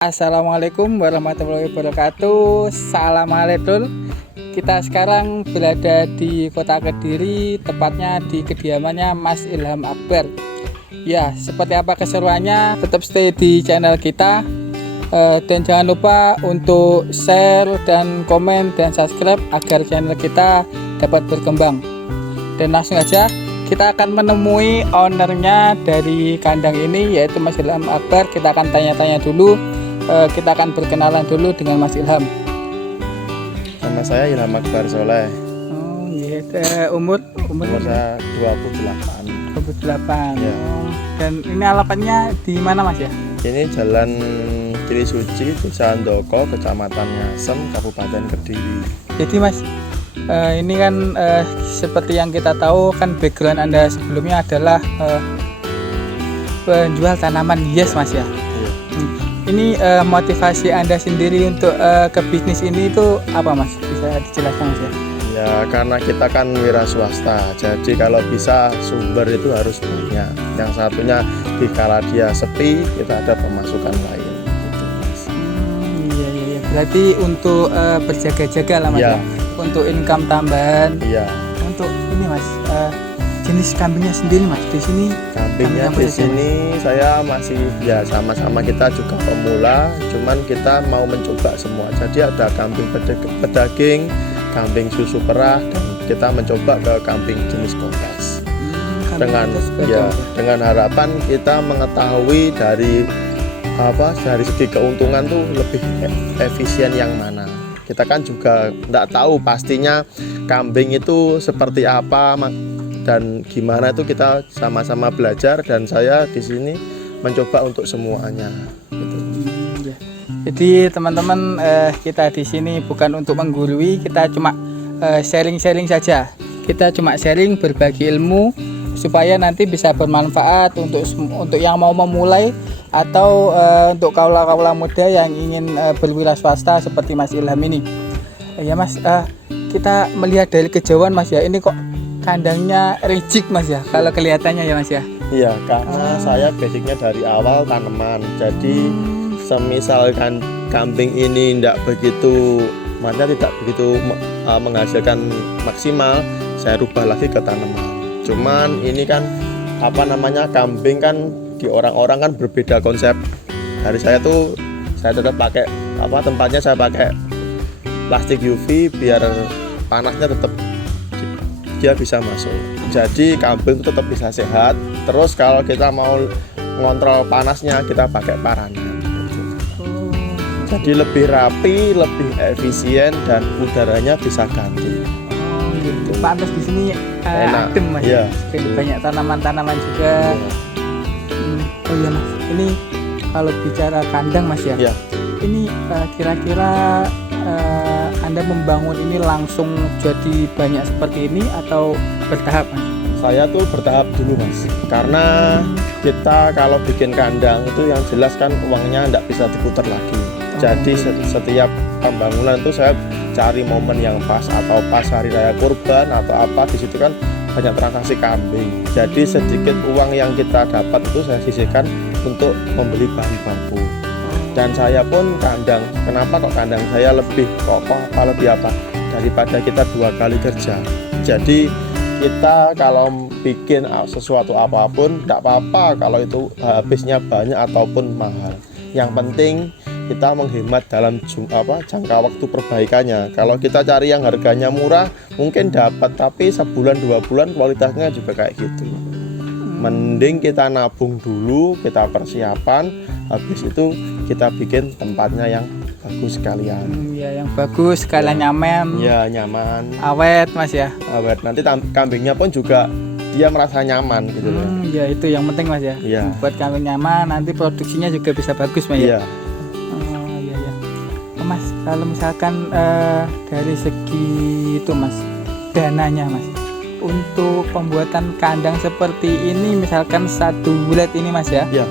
Assalamualaikum warahmatullahi wabarakatuh. Salam aletul. Kita sekarang berada di kota Kediri, tepatnya di kediamannya Mas Ilham Akbar. Ya, seperti apa keseruannya, tetap stay di channel kita. Dan jangan lupa untuk share dan komen dan subscribe agar channel kita dapat berkembang. Dan langsung aja kita akan menemui ownernya dari kandang ini, yaitu Mas Ilham Akbar. Kita akan tanya-tanya dulu. Kita akan berkenalan dulu dengan Mas Ilham. Nama saya Ilham Akbar Soleh. Oh iya, umur saya 28. 28. Ya. Oh, dan ini alamatnya di mana Mas ya? Ini Jalan Kiri Suci, Desa Andoko, Kecamatan Ngasem, Kabupaten Kediri. Jadi Mas, ini kan seperti yang kita tahu kan background Anda sebelumnya adalah penjual tanaman hias Mas ya. Iya. Ini motivasi Anda sendiri untuk ke bisnis ini itu apa Mas? Bisa dijelaskan Mas ya? Ya karena kita kan wira swasta, jadi kalau bisa sumber itu harus banyak. Yang satunya dikala dia sepi, kita ada pemasukan lain. Gitu, Mas. Iya. Berarti untuk berjaga-jaga lah Mas Ya. Untuk income tambahan. Iya. Untuk ini Mas, jenis kambingnya sendiri Mas di sini. Kambingnya di sini saya masih ya sama-sama kita juga pemula, cuman kita mau mencoba semua. Jadi ada kambing pedaging, kambing susu perah, dan kita mencoba ke kambing jenis kontes. Dengan harapan kita mengetahui dari segi keuntungan tuh lebih efisien yang mana. Kita kan juga tidak tahu pastinya kambing itu seperti apa dan gimana, itu kita sama-sama belajar, dan saya di sini mencoba untuk semuanya gitu. Jadi teman-teman, kita di sini bukan untuk menggurui, kita cuma sharing-sharing saja. Kita cuma sharing, berbagi ilmu supaya nanti bisa bermanfaat untuk yang mau memulai atau untuk kaula-kaula muda yang ingin berwira swasta seperti Mas Ilham ini. Ya Mas, kita melihat dari kejauhan Mas ya, ini kok kandangnya rigid Mas ya, kalau kelihatannya ya Mas ya. Iya, karena saya basicnya dari awal tanaman. Jadi semisal kambing ini tidak begitu menghasilkan maksimal, saya rubah lagi ke tanaman. Cuman ini kan kambing kan di orang-orang kan berbeda konsep. Dari saya tetap pakai tempatnya saya pakai plastik UV biar panasnya tetap dia bisa masuk. Jadi kambing itu tetap bisa sehat. Terus kalau kita mau ngontrol panasnya, kita pakai paranan. Jadi lebih rapi, lebih efisien, dan udaranya bisa ganti. Gitu. Panas di sini enak, adem Mas. Iya. Banyak tanaman-tanaman juga. Iya. Oh iya Mas, ini kalau bicara kandang Mas ya. Iya. Ini kira-kira Anda membangun ini langsung jadi banyak seperti ini atau bertahap Mas? Saya tuh bertahap dulu Mas, karena kita kalau bikin kandang itu yang jelas kan uangnya tidak bisa diputar lagi. Jadi setiap pembangunan itu saya cari momen yang pas, atau pas hari raya kurban atau apa, di situ kan banyak transaksi kambing. Jadi sedikit uang yang kita dapat itu saya sisihkan untuk membeli bahan baku. Dan saya pun kenapa kok kandang saya lebih kokoh lebih daripada kita 2 kali kerja. Jadi kita kalau bikin sesuatu apapun tidak apa-apa kalau itu habisnya banyak ataupun mahal. Yang penting kita menghemat dalam jangka waktu perbaikannya. Kalau kita cari yang harganya murah mungkin dapat, tapi sebulan 2 bulan kualitasnya juga kayak gitu. Mending kita nabung dulu, kita persiapan, habis itu kita bikin tempatnya yang bagus sekalian. Ya, yang bagus, sekalian nyaman. Ya, nyaman. Awet Mas ya. Awet. Nanti kambingnya pun juga dia merasa nyaman gitu ya. Ya itu yang penting Mas ya. Iya. Buat kambing nyaman, nanti produksinya juga bisa bagus Mas ya. Iya. Iya. Oh, Mas, kalau misalkan dari segi itu Mas, dananya Mas, untuk pembuatan kandang seperti ini, misalkan 1 bulat ini Mas ya. Iya.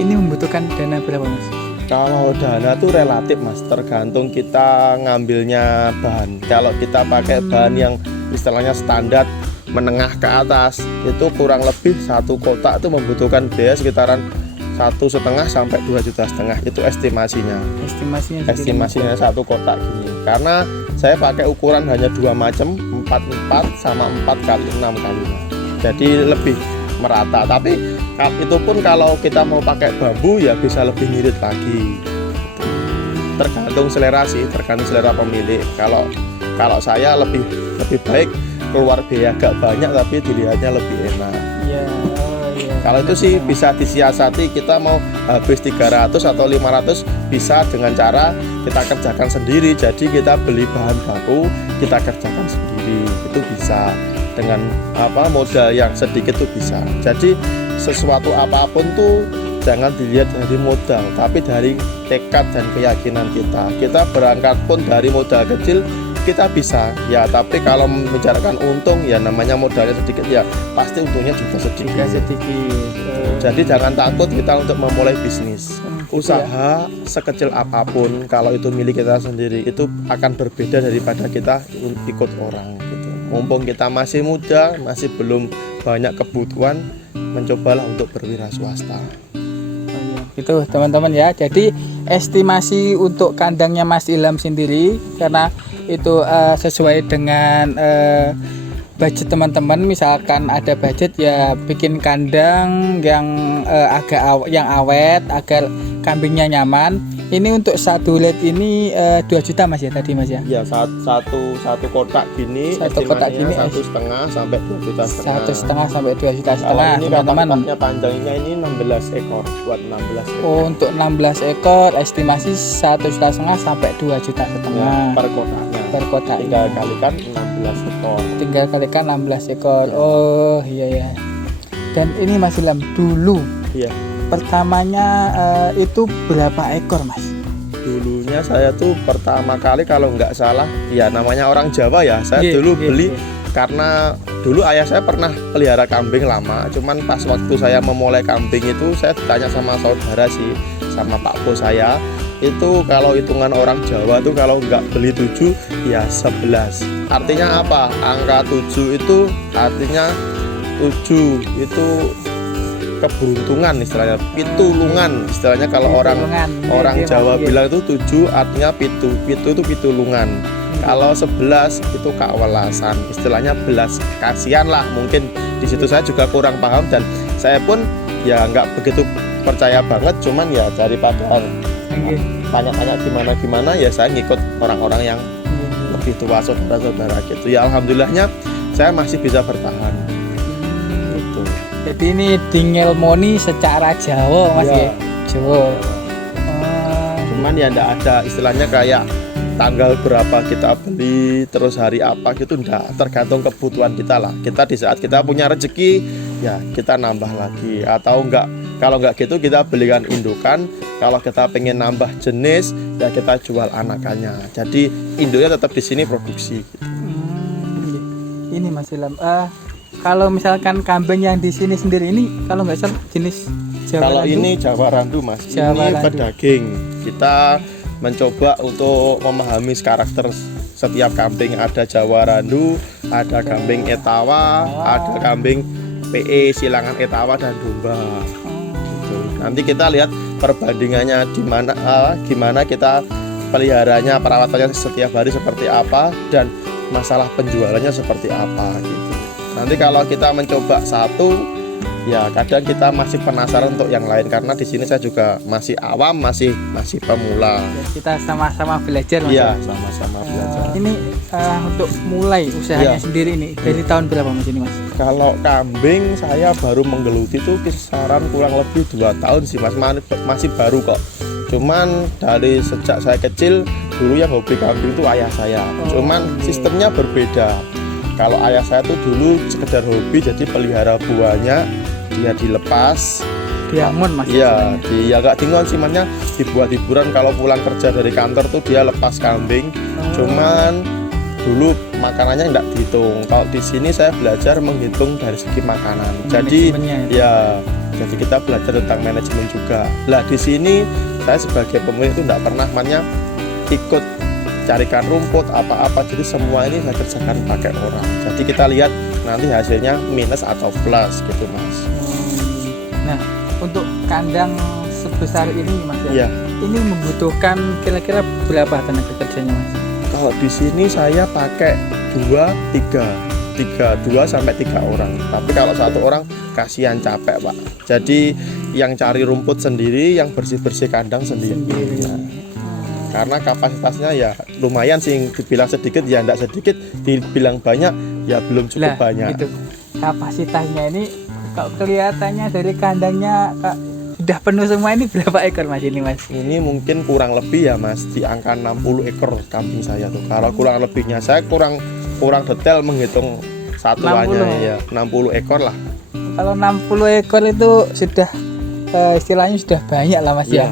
Ini membutuhkan dana berapa Mas? Kalau dana tuh relatif Mas, tergantung kita ngambilnya bahan. Kalau kita pakai bahan yang istilahnya standar menengah ke atas, itu kurang lebih 1 kotak itu membutuhkan biaya sekitaran 1,5 sampai 2,5 juta itu estimasinya. Estimasinya satu kotak gini. Karena saya pakai ukuran hanya 2 macam, 4x4 sama 4x6x5. Jadi lebih merata. Tapi itu pun kalau kita mau pakai bambu ya bisa lebih ngirit lagi. Tergantung selera sih, tergantung selera pemilik. Kalau saya lebih baik keluar biaya agak banyak tapi dilihatnya lebih enak. Iya. Kalau itu sih bisa disiasati, kita mau habis 300 atau 500 bisa dengan cara kita kerjakan sendiri. Jadi kita beli bahan baku, kita kerjakan sendiri. Itu bisa dengan modal yang sedikit tuh bisa. Jadi sesuatu apapun tuh jangan dilihat dari modal, tapi dari tekad dan keyakinan kita. Kita berangkat pun dari modal kecil kita bisa ya, tapi kalau membicarakan untung ya namanya modalnya sedikit ya pasti untungnya juga sedikit. Jadi jangan takut kita untuk memulai bisnis. Usaha sekecil apapun kalau itu milik kita sendiri itu akan berbeda daripada kita ikut orang gitu. Mumpung kita masih muda, masih belum banyak kebutuhan, mencobalah untuk berwira swasta. Itu teman-teman ya. Jadi estimasi untuk kandangnya Mas Ilham sendiri karena itu sesuai dengan budget teman-teman. Misalkan ada budget ya bikin kandang yang yang awet agar kambingnya nyaman. Ini untuk satu led ini 2 juta Mas ya tadi Mas ya? Ya satu kotak gini. Satu kotak gini 1,5 sampai 2,5 juta. 1,5 sampai 2,5 juta Ini teman-teman. kotaknya panjangnya ini 16 ekor buat 16 ekor. Oh, untuk 16 ekor estimasi 1,5 juta sampai 2,5 juta Ya, per kotaknya. per kotak. Tinggal kalikan 16 ekor. Tinggal kalikan 16 ekor. Oh iya ya. Dan ini Mas Ilham dulu. Iya. Pertamanya itu berapa ekor Mas? Dulunya saya tuh pertama kali kalau nggak salah ya namanya orang Jawa ya. Saya dulu beli karena dulu ayah saya pernah pelihara kambing lama. Cuman pas waktu saya memulai kambing itu saya ditanya sama saudara sih, sama Pak Bos saya. Itu kalau hitungan orang Jawa tuh kalau nggak beli 7 ya 11. Artinya apa? Angka 7 itu artinya 7 itu keberuntungan istilahnya, pitulungan istilahnya. Kalau orang Jawa bilang itu 7 artinya pitu itu pitulungan. Kalau 11 itu kawelasan, istilahnya belas kasihan lah. Mungkin di situ saya juga kurang paham dan saya pun ya nggak begitu percaya banget. Cuman ya daripada tanya-tanya gimana ya saya ngikut orang-orang yang lebih tua, saudara-saudara gitu. Ya alhamdulillahnya saya masih bisa bertahan. Jadi ini dingelmoni secara Jawa Mas ya. Jawa. Cuman ya enggak ada istilahnya kayak tanggal berapa kita beli terus hari apa gitu, enggak, tergantung kebutuhan kita lah. Kita di saat kita punya rezeki ya kita nambah lagi atau enggak. Kalau enggak gitu kita belikan indukan. Kalau kita pengen nambah jenis ya kita jual anakannya. Jadi induknya tetap di sini produksi gitu. Ini Mas Ilham. Kalau misalkan kambing yang di sini sendiri ini kalau nggak salah jenis Jawa Kalau Randu. ini Jawa Randu Mas, Jawa ini Randu. pedaging. Kita mencoba untuk memahami karakter setiap kambing. Ada Jawa Randu, ada kambing Etawa, ada kambing PE silangan Etawa dan domba. Gitu. Nanti kita lihat perbandingannya gimana kita peliharanya, perawatannya setiap hari seperti apa dan masalah penjualannya seperti apa gitu. Nanti kalau kita mencoba satu, ya kadang kita masih penasaran untuk yang lain karena di sini saya juga masih awam, masih pemula. Kita sama-sama belajar Mas. Iya, sama-sama belajar. Ini untuk mulai usahanya sendiri ini dari tahun berapa Mas ini Mas? Kalau kambing saya baru menggeluti itu kisaran kurang lebih 2 tahun sih Mas, masih baru kok. Cuman dari sejak saya kecil dulu yang hobi kambing itu ayah saya. Cuman sistemnya berbeda. Kalau ayah saya tuh dulu sekedar hobi, jadi pelihara buahnya dia dilepas. Diamun Mas. Iya, dia agak tinggal sih makanya dibuat hiburan kalau pulang kerja dari kantor tuh dia lepas kambing. Cuman dulu makanannya enggak dihitung. Kalau di sini saya belajar menghitung dari segi makanan. Jadi ya, jadi kita belajar tentang manajemen juga. Lah di sini saya sebagai pemilik itu enggak pernah namanya ikut carikan rumput apa-apa, jadi semua ini saya kerjakan pakai orang. Jadi kita lihat nanti hasilnya minus atau plus gitu Mas. Nah untuk kandang sebesar ini Mas ya. Iya. Ini membutuhkan kira-kira berapa tenaga kerjanya Mas? Kalau di sini saya pakai 2 sampai 3 orang. Tapi kalau 1 orang kasihan capek Pak. Jadi yang cari rumput sendiri, yang bersih-bersih kandang sendiri. Ya. Karena kapasitasnya ya lumayan sih, dibilang sedikit ya enggak sedikit, dibilang banyak ya belum cukup banyak. Gitu. Kapasitasnya ini kalau kelihatannya dari kandangnya sudah penuh semua, ini berapa ekor Mas ini Mas? Ini mungkin kurang lebih ya Mas, di angka 60 ekor kambing saya tuh. Kalau kurang lebihnya saya kurang detail menghitung satuannya 60. ya, 60 ekor lah. Kalau 60 ekor itu sudah istilahnya sudah banyak lah Mas ya.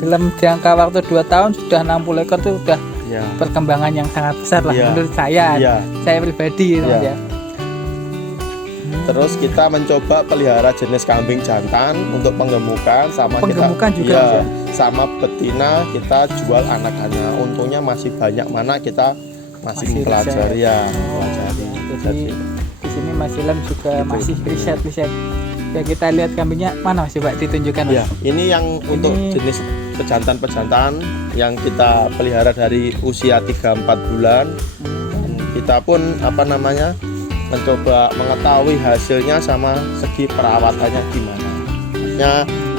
Dalam jangka waktu 2 tahun sudah 60 ekor itu sudah perkembangan yang sangat besar lah menurut saya. Saya pribadi gitu Mas ya. Terus kita mencoba pelihara jenis kambing jantan untuk penggemukan, sama penggemukan kita juga ya. Sama betina kita jual anakannya. Untungnya masih banyak, mana kita masih mempelajari ya. Jadi di sini Mas Ilham juga masih riset. Ya kita lihat kambingnya mana Mas, Pak ditunjukkan Mas. Ya, ini yang untuk jenis pejantan yang kita pelihara dari usia 3-4 bulan. Dan kita pun mencoba mengetahui hasilnya sama segi perawatannya gimana. Maksudnya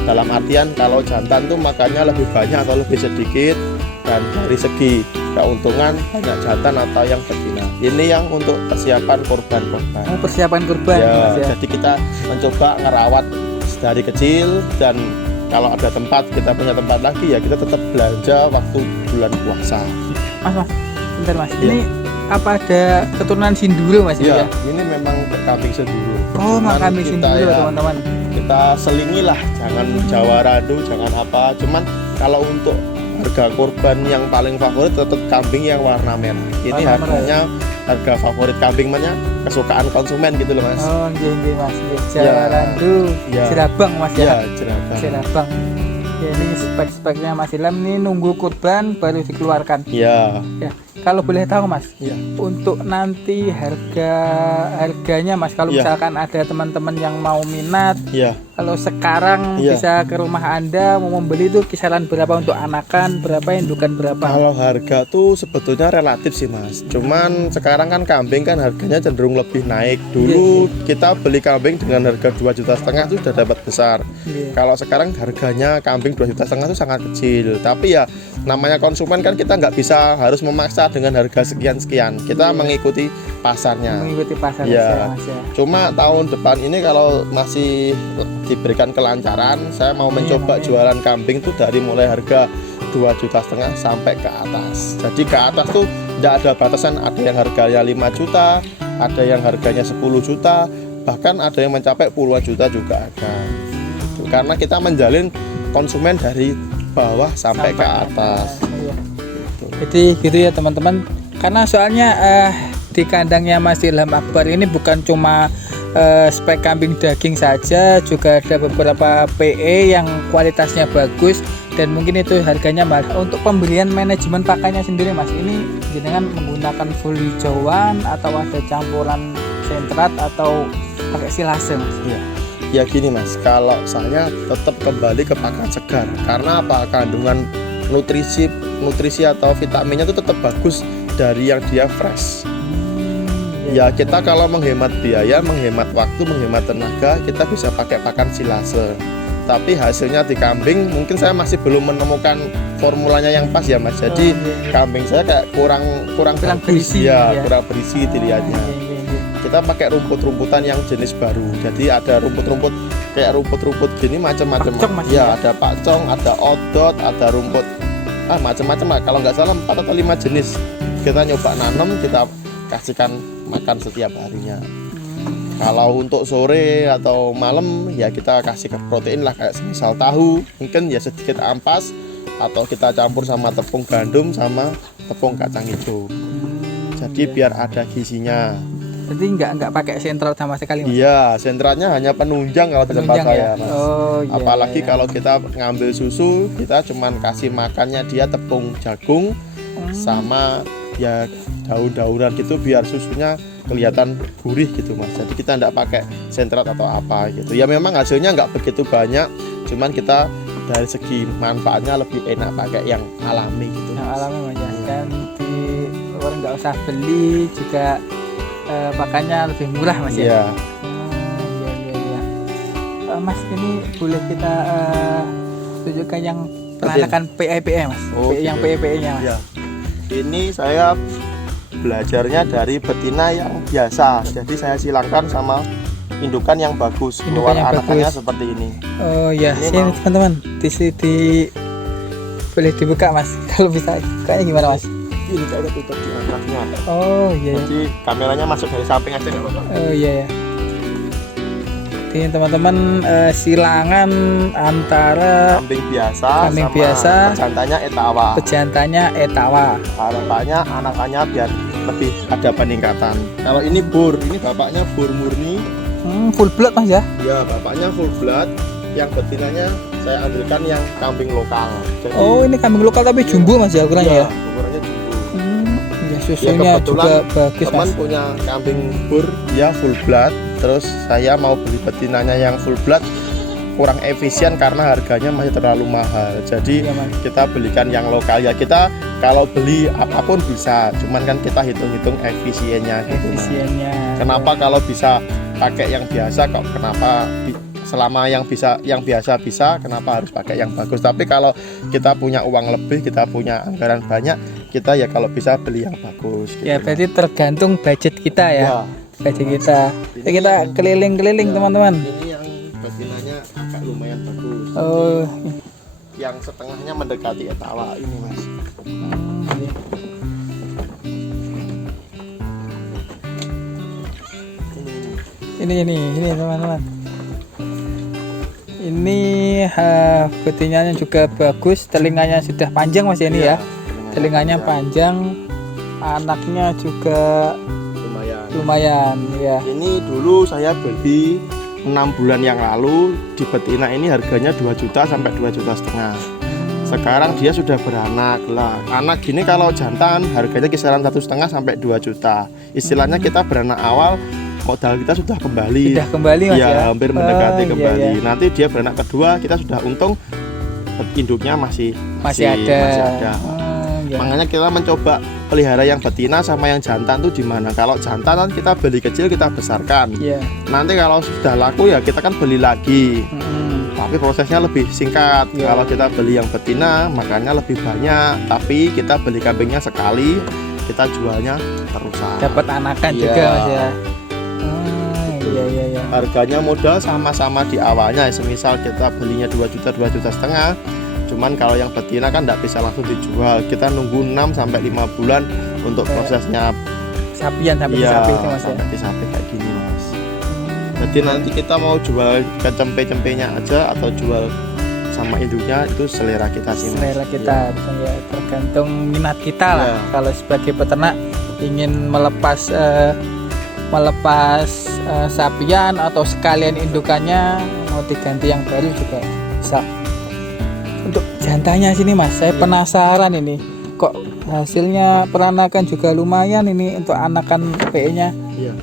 dalam artian kalau jantan tuh makannya lebih banyak atau lebih sedikit, dan dari segi keuntungan banyak jantan atau yang betina. Ini yang untuk persiapan kurban. Persiapan kurban ya, Mas ya. jadi kita mencoba ngerawat dari kecil, dan kalau ada tempat, kita punya tempat lagi ya kita tetap belanja waktu bulan puasa. Mas, bentar Mas. Ini apa ada keturunan Sinduro Mas ya? Ini memang kambing Sinduro. Kambing Sinduro teman-teman. Kita selingilah, jangan Jawa Randu, jangan apa. Cuman kalau untuk harga kurban yang paling favorit tetap kambing yang warna merah. Ini harganya harga favorit kambing, kesukaan konsumen gitu loh Mas. Oh iya Mas, Jawa Randu, Jerabang Mas ya. Jerabang. Ya, ini spek-speknya Mas Ilham ini nunggu kurban baru dikeluarkan. Ya. Kalau boleh tahu Mas, untuk nanti harganya Mas, kalau misalkan ada teman-teman yang mau minat, kalau sekarang bisa ke rumah Anda mau membeli itu kisaran berapa untuk anakan, berapa indukan berapa? Kalau harga tuh sebetulnya relatif sih Mas. Cuman sekarang kan kambing kan harganya cenderung lebih naik. Dulu kita beli kambing dengan harga 2,5 juta itu sudah dapat besar. Kalau sekarang harganya kambing 2,5 juta itu sangat kecil. Tapi ya namanya konsumen kan, kita nggak bisa harus memaksa dengan harga sekian-sekian. Kita mengikuti pasarnya. Ya. Cuma tahun depan ini kalau masih diberikan kelancaran, saya mau mencoba jualan kambing tuh dari mulai harga 2,5 juta sampai ke atas. Jadi ke atas tuh tidak ada batasan, ada yang harganya 5 juta, ada yang harganya 10 juta, bahkan ada yang mencapai puluhan juta juga ada. Karena kita menjalin konsumen dari bawah sampai ke atas. Jadi gitu ya teman-teman. Karena soalnya di kandangnya Mas Ilham Akbar ini bukan cuma spek kambing daging saja, juga ada beberapa PE yang kualitasnya bagus dan mungkin itu harganya mahal. Untuk pembelian manajemen pakannya sendiri Mas, ini jenengan menggunakan full hijauan atau ada campuran sentrat atau pakai silase Mas? Ya gini Mas, kalau saya tetap kembali ke pakan segar. Karena apa? Kandungan nutrisi atau vitaminnya itu tetap bagus dari yang dia fresh. Ya kita kalau menghemat biaya, menghemat waktu, menghemat tenaga, kita bisa pakai pakan silase. Tapi hasilnya di kambing mungkin saya masih belum menemukan formulanya yang pas ya Mas. Jadi kambing saya kayak kurang berisi kurang berisi dilihatnya. Kita pakai rumput-rumputan yang jenis baru. Jadi ada rumput-rumput kayak rumput-rumput gini macam-macam. Ada pakcong, ada odot, ada rumput macam-macam lah. Kalau nggak salah 4 atau 5 jenis. Kita nyoba nanam, kita kasihkan makan setiap harinya. Kalau untuk sore atau malam ya kita kasih ke protein lah, kayak misal tahu, mungkin ya sedikit ampas, atau kita campur sama tepung gandum sama tepung kacang hijau. Jadi biar ada gizinya. Jadi nggak pakai sentral sama sekali Mas? Iya, sentralnya hanya penunjang kalau di tempat saya Mas. Apalagi kalau kita ngambil susu, kita cuman kasih makannya dia tepung jagung sama ya daun-daunan gitu, biar susunya kelihatan gurih gitu mas. Jadi kita tidak pakai sentrat atau apa gitu. Ya memang hasilnya nggak begitu banyak, cuman kita dari segi manfaatnya lebih enak pakai yang alami gitu. Yang alami mas ya. Dan di luar nggak usah beli juga, pakannya lebih murah mas ya. Iya. Iya. Mas ini boleh kita tunjukkan yang peranakan PE mas. Oh, yang PE-nya mas. Ya. Ini saya belajarnya dari betina yang biasa. Jadi saya silangkan sama indukan yang bagus. Indukan Keluar yang anakannya bagus. seperti ini. Oh ya, Ini sini teman-teman. Boleh dibuka mas. Kalau bisa, kayaknya gimana mas? Ini saya tutup di anaknya. Oh iya. Jadi kameranya masuk dari samping aja nggak apa-apa. Oh iya ya. Ini teman-teman, silangan antara Kambing biasa Kambing sama biasa. pejantannya etawa. pejantannya etawa. Harapannya anakannya biar lebih ada peningkatan. Kalau ini bur, ini bapaknya bur murni. Full blood mas ya. Ya, bapaknya full blood. Yang betinanya saya ambilkan yang kambing lokal. Jadi, Oh ini kambing lokal tapi jumbo mas ya ukurannya ya. ukurannya jumbo. Ya susunya kebetulan juga bagus Teman mas. punya kambing bur, dia full blood. Terus saya mau beli betinanya yang full blood, kurang efisien karena harganya masih terlalu mahal. Jadi Iya, Mas. kita belikan yang lokal ya. Kita kalau beli apapun bisa, cuman kan kita hitung-hitung efisiennya gitu, Mas. Efisiennya. Kenapa kalau bisa pakai yang biasa kok, kenapa selama yang biasa bisa, kenapa harus pakai yang bagus? Tapi kalau kita punya uang lebih, kita punya anggaran banyak, kita ya kalau bisa beli yang bagus gitu. Ya berarti tergantung budget kita ya. Ya, Budget kita. ini Ya, kita yang- keliling-keliling ya, teman-teman. Ini yang betinanya agak lumayan bagus. Oh. Yang setengahnya mendekati etawa ini mas. Iya. Ini teman-teman. Ini betinanya juga bagus, telinganya sudah panjang mas ya ini ya. Telinganya panjang, anaknya juga lumayan ya. Ini dulu saya beli 6 bulan yang lalu di betina ini harganya 2 juta sampai 2 juta setengah. Sekarang dia sudah beranak lah. Anak gini kalau jantan harganya kisaran 1,5 sampai 2 juta. Istilahnya kita beranak awal, modal kita sudah kembali. Sudah kembali mas Ya, ya. hampir mendekati iya, kembali. iya. Nanti dia beranak kedua, kita sudah untung induknya masih Masih ada. ada. Ya. Makanya kita mencoba pelihara yang betina sama yang jantan tuh di mana. Kalau jantan kan kita beli kecil kita besarkan. Iya. Nanti kalau sudah laku ya kita kan beli lagi. Tapi prosesnya lebih singkat. Ya. Kalau kita beli yang betina makannya lebih banyak. Tapi kita beli kambingnya sekali, kita jualnya terusan. Dapat anakan Iya. juga mas ya. Iya. Harganya modal sama-sama di awalnya. Semisal kita belinya 2 juta, 2 juta setengah. Cuman kalau yang betina kan tidak bisa langsung dijual. Kita nunggu 6 sampai 5 bulan untuk prosesnya. Sapian sampai Iya, sapi itu mas ya. sampai disapit kayak gini mas. Jadi nanti kita mau jual ke cempe-cempenya aja atau jual sama induknya itu selera kita sih mas. Selera kita ya, tergantung minat kita lah. Iya. Kalau sebagai peternak ingin melepas sapian atau sekalian indukannya mau diganti yang baru juga bisa. Untuk jantannya sini mas, saya penasaran ini kok hasilnya peranakan juga lumayan ini untuk anakan PE-nya. Iya.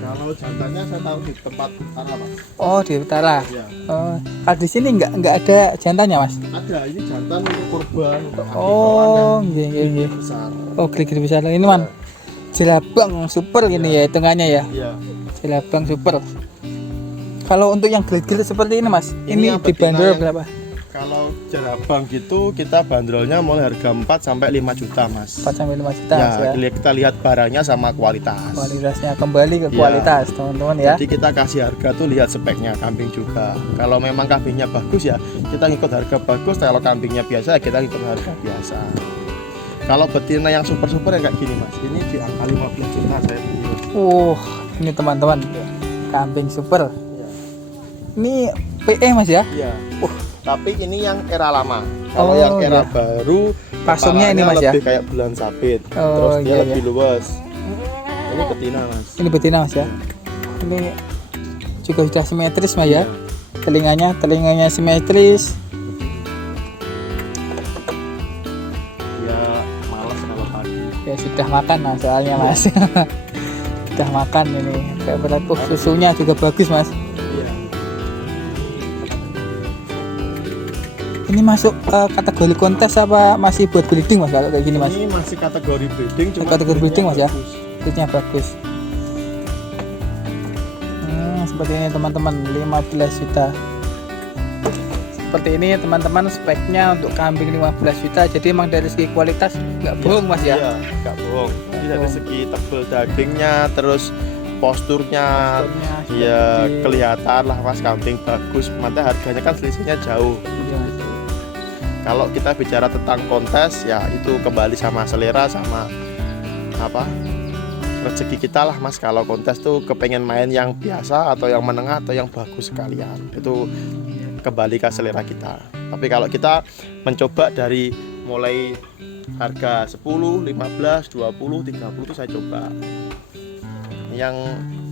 Kalau jantannya saya tahu di tempat utara mas. Oh di utara. Iya. Oh, kalau di sini nggak ada jantannya mas. Ada, ini jantan untuk kurban untuk kaki Oh, kawan iya. yang besar. Oh gede besar ini man. Jelabang super ini ya hitungannya ya. Iya. Jelabang super. Kalau untuk yang gelit-gelit seperti ini mas, Ini ini yang betina dibanderol yang- berapa? Kalau jerabang gitu kita bandrolnya mulai harga 4 sampai 5 juta mas. 4 sampai 5 juta Ya, mas ya. kita lihat barangnya sama kualitas. Kualitasnya kembali ke Ya. kualitas teman-teman ya. Jadi kita kasih harga tuh lihat speknya kambing juga. Kalau memang kambingnya bagus ya kita ngikut harga bagus. Kalau kambingnya biasa ya kita ngikut harga biasa. Kalau betina yang super-super ya kayak gini mas. Ini di angka 15 juta saya beli. Ini teman-teman kambing super. Iya. Ini PE mas ya. Iya. Tapi ini yang era lama. Kalau Oh, yang era iya. baru Pasungnya ini kepalanya mas ya. lebih kayak bulan sabit. Oh, Terus dia iya, lebih luas. Ini betina mas. Ini betina mas ya. Ini juga sudah simetris mas ya. Telinganya simetris. Dia malas kalau pagi. Ya sudah makan mas soalnya mas. sudah makan ini. Kayak berat. Susunya juga bagus mas. Iya. Ini masuk kategori kontes apa masih buat breeding mas kalau kayak gini mas? Ini masih kategori breeding, cuma Kategori breeding mas ya? bagus. Breednya bagus. Seperti ini teman-teman, 15 juta. Seperti ini teman-teman speknya untuk kambing 15 juta. Jadi emang dari segi kualitas nggak bohong mas ya? Iya, nggak bohong. Jadi dari segi tebel dagingnya, terus posturnya, ya gede. kelihatan lah mas kambing bagus. Mantap, harganya kan selisihnya jauh. Iya, Mas. Kalau kita bicara tentang kontes, ya itu kembali sama selera, sama apa rezeki kita lah mas. Kalau kontes tuh kepengen main yang biasa atau yang menengah atau yang bagus sekalian, itu kembali ke selera kita. Tapi kalau kita mencoba dari mulai harga 10, 15, 20, 30 itu saya coba. Yang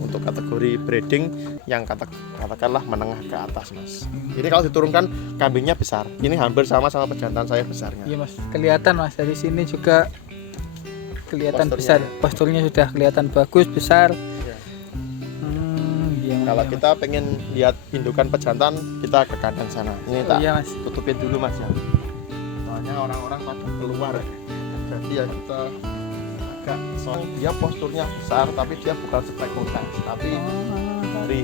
untuk kategori breeding yang katakanlah menengah ke atas mas. Ini kalau diturunkan kambingnya besar. Ini hampir sama pejantan saya besarnya. Iya mas, kelihatan mas dari sini juga kelihatan Posturnya. besar. Posturnya sudah kelihatan bagus besar. Iya. Iya, Kalau iya, kita pengen lihat indukan pejantan, kita ke kandang sana. Ini Mas. tak Iya mas. tutupin dulu mas ya. Soalnya orang-orang pada keluar. Jadi ya kita agak soalnya dia posturnya besar, tapi dia bukan spek kontes. Tapi dari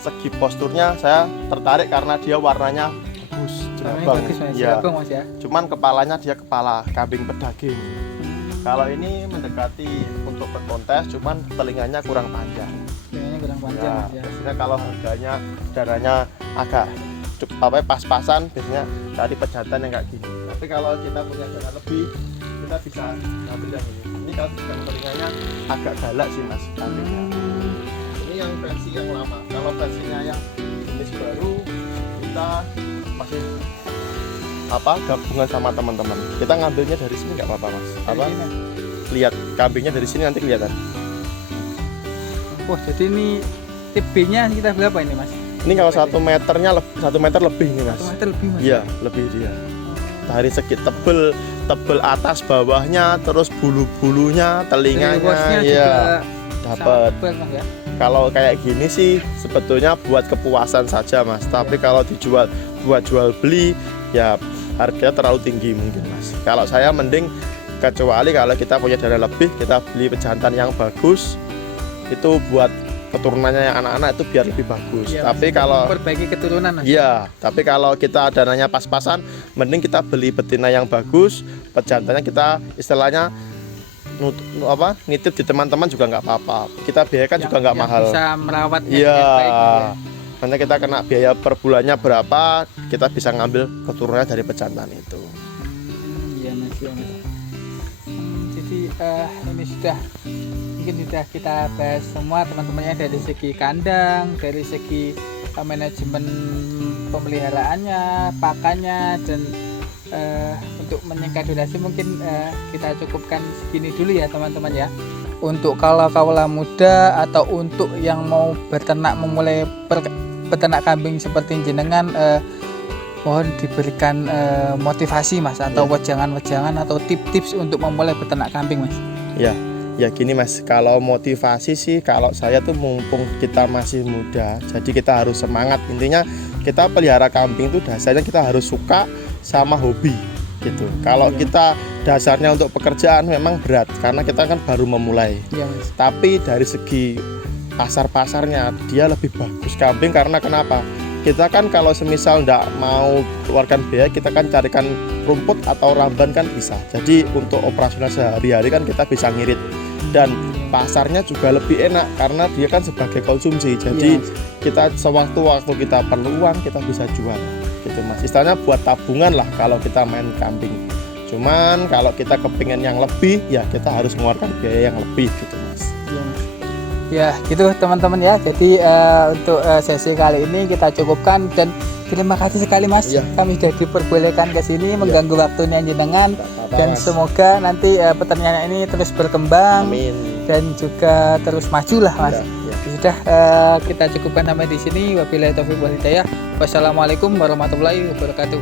segi posturnya saya tertarik karena dia warnanya bagus, jerabang. Bagus mas. Ya. Jerabang, mas ya. Cuman kepalanya dia kepala kambing pedaging. Kalau ini mendekati untuk berkontes, cuman telinganya kurang panjang. Kayaknya kurang panjang Ya, mas ya. biasanya kalau harganya darahnya agak pas-pasan, biasanya cari pejantan yang kayak gini. Tapi kalau kita punya darah lebih, kita bisa ngambil yang ini. Ini kalau yang telinganya agak galak sih mas kambingnya. Ini yang versi yang lama. Kalau versinya yang jenis baru, kita masih gabungan sama teman-teman. Kita ngambilnya dari sini nggak apa-apa mas. Lihat kambingnya dari sini nanti kelihatan. Oh jadi ini TB-nya kita berapa ini mas? Ini kalau 1 meternya 1 meter lebih nih mas. 1 meter lebih mas? Iya lebih dia. Dari segi tebel atas bawahnya, terus bulu-bulunya, telinganya, Luasnya ya juga dapat. sangat tebal, mas ya. Kalau kayak gini sih sebetulnya buat kepuasan saja mas. Tapi kalau dijual buat jual beli, ya harganya terlalu tinggi mungkin mas. Kalau saya mending kecuali kalau kita punya dana lebih, kita beli pejantan yang bagus. Itu buat keturunannya yang anak-anak itu biar lebih bagus. Iya, Tapi mas, kalau perbaiki keturunan mas. iya, tapi kalau kita dananya pas-pasan, mending kita beli betina yang bagus, pejantannya kita istilahnya nitip di teman-teman juga nggak apa-apa. Kita biayakan juga nggak mahal. Bisa merawatnya Iya. dengan baik mas ya. Nanti kita kena biaya per bulannya berapa, kita bisa ngambil keturunannya dari pejantan itu. Iya mas, iya mas. Jadi ini mungkin sudah kita bahas semua teman-temannya dari segi kandang, dari segi manajemen pemeliharaannya, pakannya, dan untuk menyingkat durasi mungkin kita cukupkan segini dulu ya teman-teman ya. Untuk kalau kaula muda atau untuk yang mau beternak memulai peternak kambing seperti jenengan, mohon diberikan motivasi mas atau wejangan-wejangan atau tips-tips untuk memulai peternak kambing mas. Ya gini mas, kalau motivasi sih kalau saya tuh mumpung kita masih muda, jadi kita harus semangat. Intinya kita pelihara kambing tuh dasarnya kita harus suka sama hobi gitu. Kalau kita dasarnya untuk pekerjaan memang berat karena kita kan baru memulai. Iya mas. Tapi dari segi pasarnya dia lebih bagus kambing karena kenapa? Kita kan kalau semisal ndak mau keluarkan biaya, kita kan carikan rumput atau ramban kan bisa. Jadi untuk operasional sehari-hari kan kita bisa ngirit. Dan pasarnya juga lebih enak karena dia kan sebagai konsumsi. Jadi kita sewaktu-waktu kita perlu uang, kita bisa jual gitu mas. Istilahnya buat tabungan lah kalau kita main kambing. Cuman kalau kita kepingin yang lebih, ya kita harus mengeluarkan biaya yang lebih gitu mas. Ya gitu teman-teman ya. Jadi untuk sesi kali ini kita cukupkan dan terima kasih sekali mas. Kami sudah diperbolehkan ke sini mengganggu waktunya jenengan. Dan semoga nanti pertanian ini terus berkembang. Amin. Dan juga terus maju lah mas. Ya. Sudah kita cukupkan sampai di sini. Wabillahi taufiq wal hidayah. Wassalamualaikum warahmatullahi wabarakatuh.